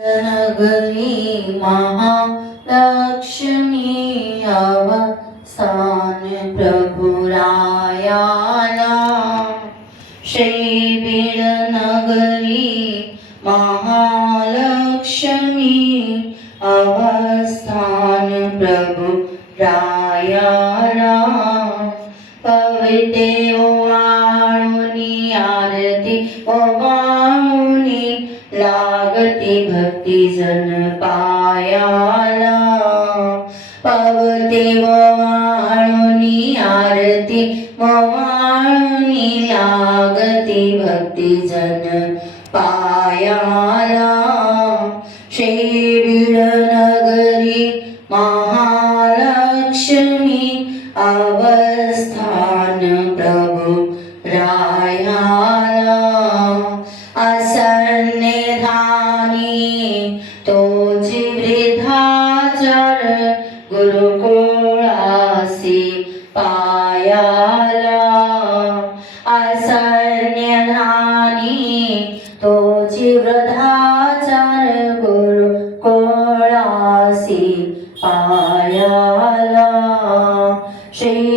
नगरी महालक्ष्मी अवसान प्रभुरायाला श्री नगरी महालक्ष्मी अवस्थान प्रभु रायाला पविते ओवाळुनी आरती ओवाळुनी लागती भक्ती जन पायाला पविते ओवाळुनी आरती ओवाळुनी लागती भक्ती जन पायाला श्री नगरी महालक्ष्मी अवस्थान प्रभु रायाला असन्निधानी तोची वृद्धाचर गुरुकुळासी पायाला असन्निधानी तोची वृद्धाचर गुरुकुळासी पायाला श्री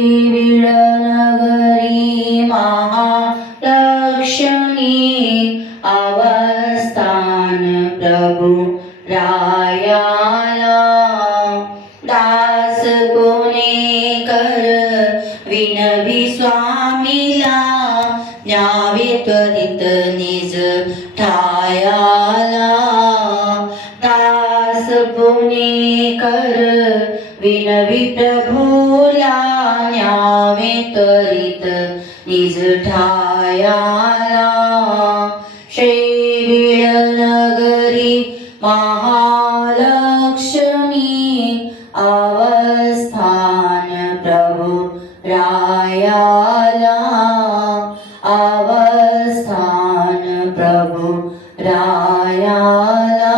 नगरी महालक्ष्मी अवस्थान प्रभु रायाला दास पुणेकर विनवी स्वामीला न्यावे त्वरित निज ठायाला दास पुणेकर विनवी प्रभूला न्यावे त्वरित निज ठायाला श्री नगरी महालक्ष्मी अवस्थान प्रभु रायाला अवस्थान प्रभु रायाला।